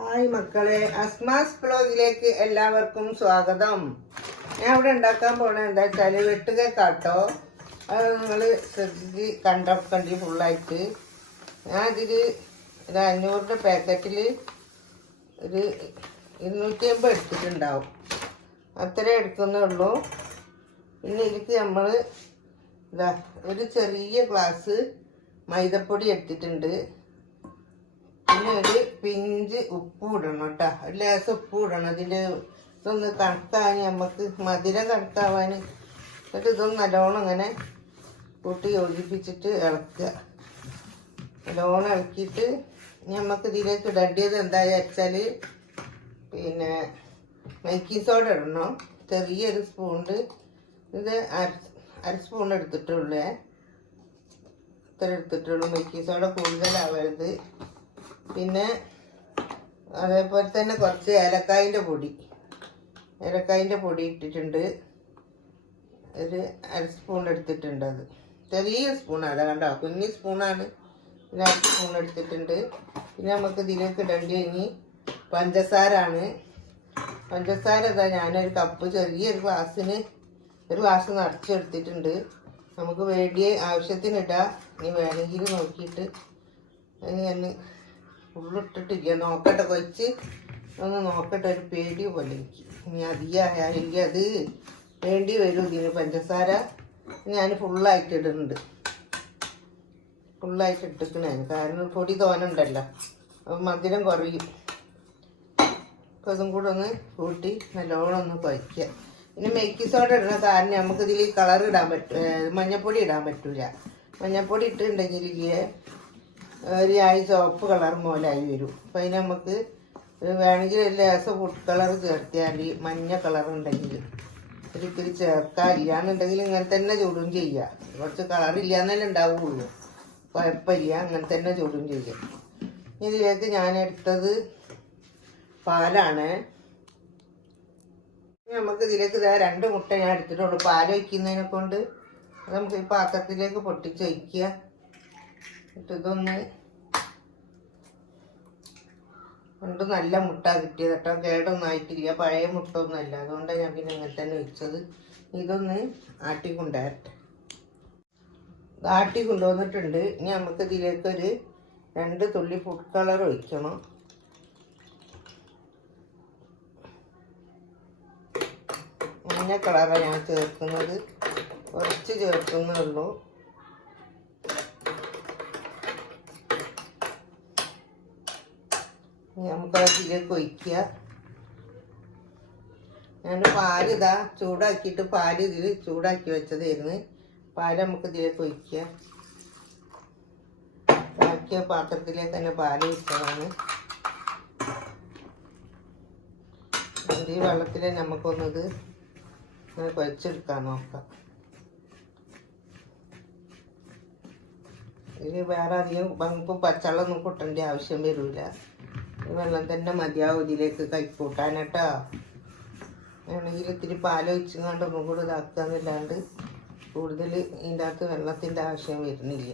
Hi മക്കളെ അസ്മാസ് ബ്ലോഗിലേക്ക് എല്ലാവർക്കും സ്വാഗതം. ഞാൻ ഇവിടെ ഉണ്ടാക്കാൻ പോണ എന്താ വെച്ചാൽ വെട്ടുക കാട്ടോ അത് നിങ്ങൾ ശ്രദ്ധിച്ച് കണ്ടി ഫുള്ളായിട്ട് ഞാൻ ഇതിൽ ഒരു അഞ്ഞൂറിന്റെ പാക്കറ്റിൽ ഒരു ഇരുന്നൂറ്റി അമ്പത് എടുത്തിട്ടുണ്ടാവും. അത്രേ എടുക്കുന്നുള്ളൂ. പിന്നെ ഇതിക്ക് നമ്മൾ ഇതാ ഒരു ചെറിയ ഗ്ലാസ് മൈദപ്പൊടി എടുത്തിട്ടുണ്ട്. പിന്നെ ഒരു പിഞ്ച് ഉപ്പ് ഇടണം കേട്ടോ. ഒരു ലേസ് ഉപ്പ് ഇടണം. ഇതിന്റെ ഇതൊന്ന് തണുത്താൻ നമുക്ക് മധുരം കണക്കാവാൻ എന്നിട്ട് ഇതൊന്ന് നല്ലോണം ഇങ്ങനെ കൂട്ടി യോജിപ്പിച്ചിട്ട് ഇളക്കുക. നല്ലോണം ഇളക്കിയിട്ട് നമുക്ക് ഇതിലേക്ക് ഇടേണ്ടത് എന്താ വെച്ചാൽ പിന്നെ ബേക്കിംഗ് സോഡ ഇടണം. ചെറിയൊരു സ്പൂണ്ട് ഇത് അര അര സ്പൂൺ എടുത്തിട്ടുള്ളേ. ഇത്ര എടുത്തിട്ടുള്ളൂ. ബേക്കിംഗ് സോഡ കൂടുതലാവരുത്. പിന്നെ അതേപോലെ തന്നെ കുറച്ച് ഏലക്കായിന്റെ പൊടി. ഏലക്കായിന്റെ പൊടി ഇട്ടിട്ടുണ്ട്. ഒരു അര സ്പൂൺ എടുത്തിട്ടുണ്ട് അത്. ചെറിയ സ്പൂണാണ് കണ്ടോ? കുഞ്ഞു സ്പൂണാണ്. പിന്നെ അര സ്പൂൺ എടുത്തിട്ടുണ്ട്. പിന്നെ നമുക്ക് ഇതിലേക്ക് ഇടേണ്ടി ഇനി പഞ്ചസാരാണ്. പഞ്ചസാര ഇതാ ഞാനൊരു കപ്പ് ചെറിയൊരു ഗ്ലാസ്സിന് ഒരു ഗ്ലാസ് നിറച്ചെടുത്തിട്ടുണ്ട്. നമുക്ക് വേണ്ടിയ ആവശ്യത്തിന് ഇടാം ഇനി വേണമെങ്കിൽ നോക്കിയിട്ട്. അത് ഞാൻ ഉള്ളിട്ടിട്ടില്ല നോക്കട്ടെ കൊച്ച്. ഒന്ന് നോക്കട്ടെ ഒരു പേടി പോലെ എനിക്ക്. ഇനി അധികമായാലെങ്കിൽ അത് വേണ്ടി വരും ഇതിന് പഞ്ചസാര. ഞാൻ ഫുള്ളായിട്ട് ഇടുന്നുണ്ട്. ഫുള്ളായിട്ട് ഇട്ടിക്കണേ കാരണം പൊടി തോനുണ്ടല്ലോ അപ്പം മധുരം കുറയും. അപ്പോൾ അതും കൂടെ ഒന്ന് കൂട്ടി നല്ലോണം ഒന്ന് കുഴയ്ക്കുക പിന്നെ മേക്കി സോഡ ഇടുന്ന കാരണം നമുക്ക് ഇതിൽ കളർ ഇടാൻ പറ്റും മഞ്ഞപ്പൊടി ഇടാൻ പറ്റൂല. മഞ്ഞപ്പൊടി ഇട്ടിട്ടുണ്ടെങ്കിൽ ഒരു ആയി ചുവപ്പ് കളർ മോലായി വരും. അപ്പം അതിന് നമുക്ക് വേണമെങ്കിൽ ഒരു ലേസം ഫുഡ് കളർ ചേർത്തിയാൽ മഞ്ഞ കളർ ഉണ്ടെങ്കിൽ ഒരിക്കലും ചേർക്കാനില്ലാന്നുണ്ടെങ്കിൽ ഇങ്ങനെ തന്നെ ചൂടും ചെയ്യുക കുറച്ച് കളർ ഇല്ലാന്നല്ലേ ഉണ്ടാവുള്ളൂ. കുഴപ്പമില്ല അങ്ങനെ തന്നെ ചൂടും ചെയ്യുക ഇതിലേക്ക് ഞാൻ എടുത്തത് പാലാണ്. നമുക്ക് ഇതിലേക്ക് ഇതാ രണ്ട് മുട്ട ഞാൻ എടുത്തിട്ടുള്ളൂ. പാൽ വയ്ക്കുന്നതിനെ കൊണ്ട് നമുക്ക് ഈ പാത്രത്തിലേക്ക് പൊട്ടിച്ച് വയ്ക്കുക എന്നിട്ട് ഇതൊന്ന് കൊണ്ട് നല്ല മുട്ട കിട്ടിയത് കേട്ടോ. കേടൊന്നും ആയിട്ടില്ല. പഴയ മുട്ട ഒന്നുമല്ല അതുകൊണ്ടാണ് ഞാൻ പിന്നെ ഇങ്ങനെ തന്നെ വെച്ചത്. ഇതൊന്ന് ആട്ടി കൊണ്ടുവരട്ടെ ഇത് ആട്ടി കൊണ്ടുവന്നിട്ടുണ്ട്. ഇനി നമുക്ക് ഇതിലേക്കൊരു രണ്ട് തുള്ളി ഫുഡ് കളർ ഒഴിക്കണം. മഞ്ഞ കളറാണ് ഞാൻ ചേർക്കുന്നത്. കുറച്ച് ചേർക്കുന്നുള്ളൂ നമുക്ക് അതിലേക്ക് ഒഴിക്കുക ഞാൻ പാൽ ഇതാ ചൂടാക്കിയിട്ട് പാൽ ഇതിൽ ചൂടാക്കി വെച്ചതായിരുന്നു. പാൽ നമുക്ക് ഇതിലേക്ക് ഒഴിക്കുക ബാക്കിയ പാത്രത്തിലേക്ക് തന്നെ പാൽ വെച്ചതാണ് ഈ വെള്ളത്തിൽ നമുക്കൊന്നത് കുഴച്ചെടുക്കാൻ നോക്കാം. ഇതിൽ വേറെ അധികം നമുക്ക് പച്ചവെള്ളമൊന്നും കൊട്ടേണ്ട ആവശ്യം വരില്ല വെള്ളം തന്നെ മതിയാവും ഇതിലേക്ക് കൈക്കൂട്ടാനട്ടോ. വേണമെങ്കിൽ ഇത്തിരി പാലൊഴിച്ചും കൊണ്ട് ഒന്നും കൂടി ഇതാക്കാന്നല്ലാണ്ട് കൂടുതൽ ഇതിന്റെ അകത്ത് വെള്ളത്തിന്റെ ആവശ്യം വരുന്നില്ല.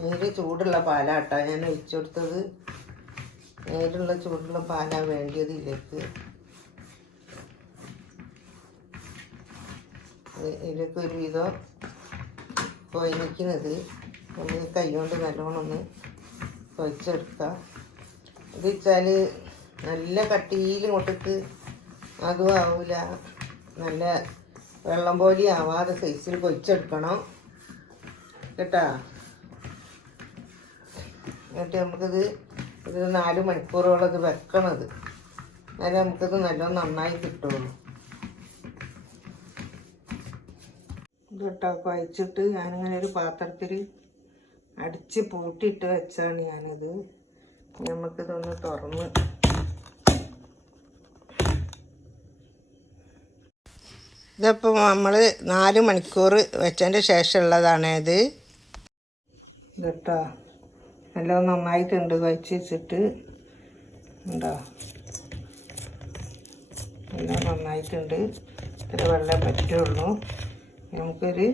നേരെ ചൂടുള്ള പാലാട്ടോ ഞാൻ ഒഴിച്ചു കൊടുത്തത്. നേരുള്ള ചൂടുള്ള പാലാണ് വേണ്ടിയത് ഇതിലേക്ക്. ഇതിലേക്ക് ഒരു വിധം കൊയനിക്കുന്നത് നമ്മൾ കൈ കൊണ്ട് നല്ലോണം ഒന്ന് കുഴച്ചെടുക്കുക ഇത് വെച്ചാൽ നല്ല കട്ടിയിൽ കൊട്ടിട്ട് അതും ആവില്ല നല്ല വെള്ളം പോലെ ആവാതെ സൈസിൽ കൊഴിച്ചെടുക്കണം കേട്ടാ? എന്നിട്ട് നമുക്കിത് ഒരു നാല് മണിക്കൂറോളം ഇത് വെക്കണത്. എന്നാലും നമുക്കിത് നല്ല നന്നായി കിട്ടുള്ളൂ. ഇതിട്ടോ കുഴച്ചിട്ട് ഞാനിങ്ങനെ ഒരു പാത്രത്തിൽ അടിച്ച് പൂട്ടിയിട്ട് വെച്ചാണ് ഞാനിത്. നമുക്കിതൊന്ന് തുറന്ന് ഇതിപ്പോൾ നമ്മൾ നാല് മണിക്കൂർ വെച്ചതിന്റെ ശേഷമുള്ളതാണ് ഇത്. ഇതട്ടോ. നല്ല നന്നായിട്ടുണ്ട് കുഴച്ച് വെച്ചിട്ട്. ഉണ്ടോ നല്ല നന്നായിട്ടുണ്ട്. ഇത്ര വെള്ളം പറ്റുള്ളൂ. നമുക്കൊരു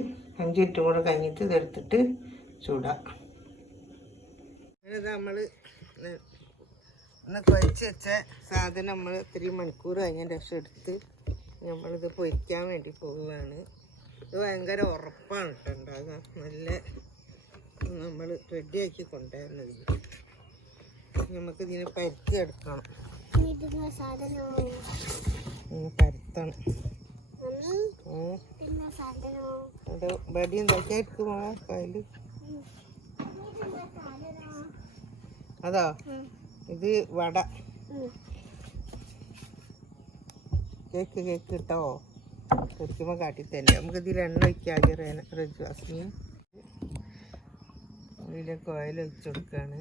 അഞ്ച് മിനിറ്റ് കൂടെ കഴിഞ്ഞിട്ട് ഇതെടുത്തിട്ട് ചൂടാം. ഇത് നമ്മൾ ഇന്ന് കുഴച്ച് വെച്ച സാധനം നമ്മൾ ഇത്രയും മണിക്കൂർ കഴിഞ്ഞതിന് ശേഷം എടുത്ത് നമ്മളിത് പൊരിക്കാൻ വേണ്ടി പോവുകയാണ്. ഇത് ഭയങ്കര ഉറപ്പാണ് കേട്ടോ ഉണ്ടാകുക നല്ല നമ്മൾ റെഡിയാക്കി കൊണ്ടുവരുന്നത്. നമുക്ക് ഇതിനെ പരുത്തി എടുക്കണം. പരുത്തണം. അതോ? ഇത് വട. കേക്ക് കേക്ക് കിട്ടോ പൊരിക്കുമ്പോൾ കാട്ടി തന്നെ. നമുക്ക് ഇതിൽ എണ്ണ ഒഴിക്കാം റജുവാസിന് ഇതിലേക്ക് ഓയിൽ വെച്ചു കൊടുക്കുകയാണ്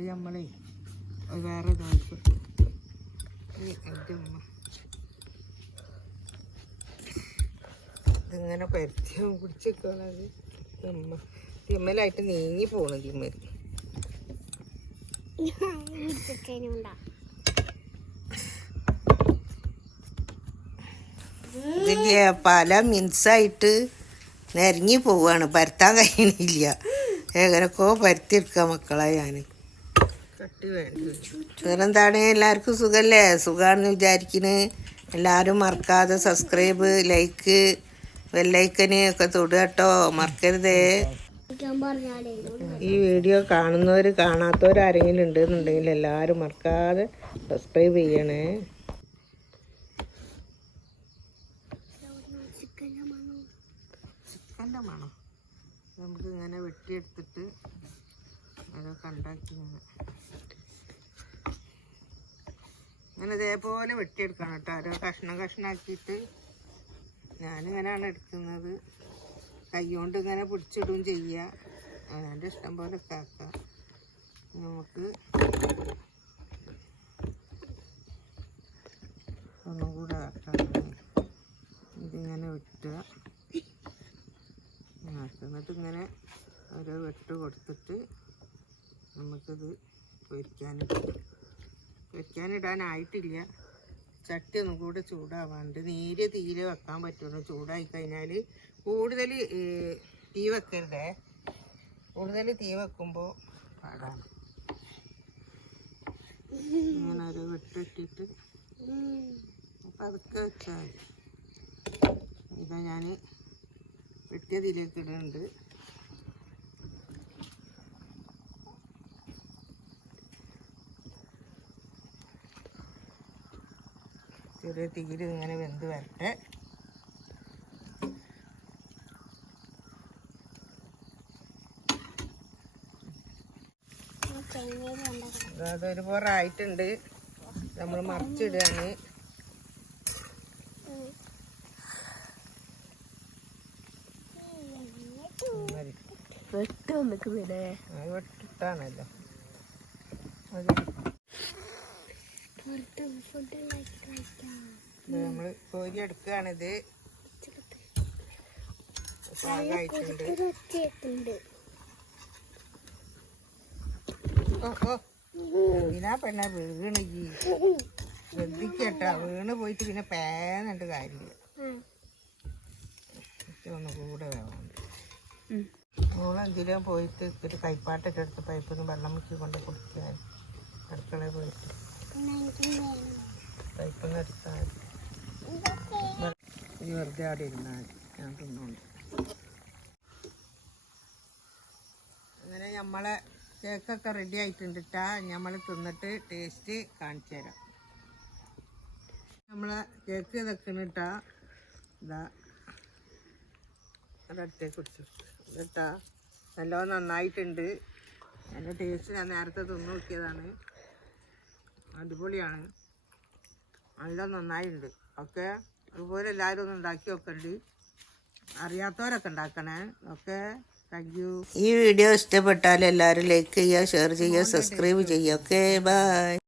അത് നമ്മളെ വേറെ ഇതിങ്ങനെ പരുത്തി കുടിച്ചിട്ടുള്ളത് അമ്മ. തിമ്മലായിട്ട് നീങ്ങി പോണു തിമ്മൽ പല മിൻസായിട്ട് നിരങ്ങി പോവാണ്. പരത്താൻ കഴിയണില്ല. എങ്ങനൊക്കെ പരത്തിയെടുക്കുക മക്കളെ ഞാൻ വേറെന്താണ്? എല്ലാവർക്കും സുഖല്ലേ? സുഖാണെന്ന് വിചാരിക്കണ്. എല്ലാവരും മറക്കാതെ സബ്സ്ക്രൈബ് ലൈക്ക് വെല്ലൈക്കന് ഒക്കെ തൊടുക കേട്ടോ മറക്കരുതേ ഈ വീഡിയോ കാണുന്നവർ കാണാത്തവർ ആരെങ്കിലും ഉണ്ടെന്നുണ്ടെങ്കിൽ എല്ലാവരും മറക്കാതെ സബ്സ്ക്രൈബ് ചെയ്യണേ. ചിക്കന്റെ മണം. നമുക്ക് ഇങ്ങനെ വെട്ടിയെടുത്തിട്ട് അതൊക്കെ ഉണ്ടാക്കി ഇങ്ങനെ ഇതേപോലെ വെട്ടിയെടുക്കണം കേട്ടോ. ഓരോ കഷ്ണം കഷ്ണാക്കിയിട്ട് ഞാനിങ്ങനെയാണ് എടുക്കുന്നത്. കൈകൊണ്ട് ഇങ്ങനെ പിടിച്ചിടുകയും ചെയ്യുക. അവന്റെ ഇഷ്ടം പോലെ ഇട്ടാക്കാം നമുക്ക് ഒന്നും കൂടെ ആക്കാം. ഇതിങ്ങനെ വെട്ടുക. എന്നിട്ട് ഇങ്ങനെ ഓരോ വെട്ട് കൊടുത്തിട്ട് നമുക്കിത് പൊരിക്കാനിടാം പൊരിക്കാനിടാനായിട്ടില്ല ചട്ടി ഒന്നും കൂടെ ചൂടാവാണ്ട് നേരിയ തീരെ വെക്കാൻ പറ്റുള്ളൂ ചൂടായി കഴിഞ്ഞാൽ കൂടുതൽ തീ വെക്കരുതേ. കൂടുതൽ തീ വെക്കുമ്പോൾ പാടാണ്. ഇങ്ങനെ ഒരു വെട്ടിട്ടിട്ട് അപ്പം അതൊക്കെ വെച്ചാൽ ഇതാ ഞാൻ വെട്ടിയതിലേക്ക് ഇടുന്നുണ്ട് ചെറിയ തീയിൽ ഇങ്ങനെ വെന്ത് വരട്ടെ. അതൊരു പോറായിട്ടുണ്ട് നമ്മൾ മറിച്ചിടുകയാണ്. വെട്ട് വെട്ടിട്ടാണല്ലോ. അത് ഫുഡ് ഉണ്ടാക്കി നമ്മൾ കോരി എടുക്കുകയാണിത്. പാകമായിട്ടുണ്ട് ഇതിനാ പെണ്ണ വീണ് ഈ ശ്രദ്ധിക്കട്ടാ. വീണ് പോയിട്ട് പിന്നെ പേനുണ്ട് കാര്യമില്ല. ഒന്ന് കൂടെ വേണം. മോളെന്തിനാ പോയിട്ട് ഇത്തിരി കൈപ്പാട്ടൊക്കെ എടുത്ത് പൈപ്പിൽ നിന്ന് വെള്ളം മുക്കി കൊണ്ട് കുടിക്കാൻ അടുക്കളയിൽ പോയിട്ട്. പൈപ്പിൽ നിന്ന് എടുത്താൽ ഇനി വെറുതെ അവിടെ ഇരുന്നാൽ ഞാൻ തിന്നുണ്ട് അങ്ങനെ നമ്മളെ കേക്കൊക്കെ റെഡി ആയിട്ടുണ്ട് കേട്ടാ നമ്മൾ തിന്നിട്ട് ടേസ്റ്റ് കാണിച്ചു തരാം. നമ്മളെ കേക്ക് ഇതൊക്കെ കേട്ടാ ഇതാ. ഒരടുത്തേക്ക് കുടിച്ചു കേട്ടാ നല്ലോ നന്നായിട്ടുണ്ട്. എന്റെ ടേസ്റ്റ് ഞാൻ നേരത്തെ തിന്നു നോക്കിയതാണ്. അടിപൊളിയാണ്. നല്ല നന്നായിട്ടുണ്ട്. ഓക്കെ? അതുപോലെ എല്ലാവരും ഒന്ന് ഉണ്ടാക്കി വെക്കണ്ടി അറിയാത്തവരൊക്കെ ഉണ്ടാക്കണേ. ഓക്കെ. താങ്ക് യു ഈ വീഡിയോ ഇഷ്ടപ്പെട്ടാൽ എല്ലാവരും ലൈക്ക് ചെയ്യുക ഷെയർ ചെയ്യുക സബ്സ്ക്രൈബ് ചെയ്യുക. Okay bye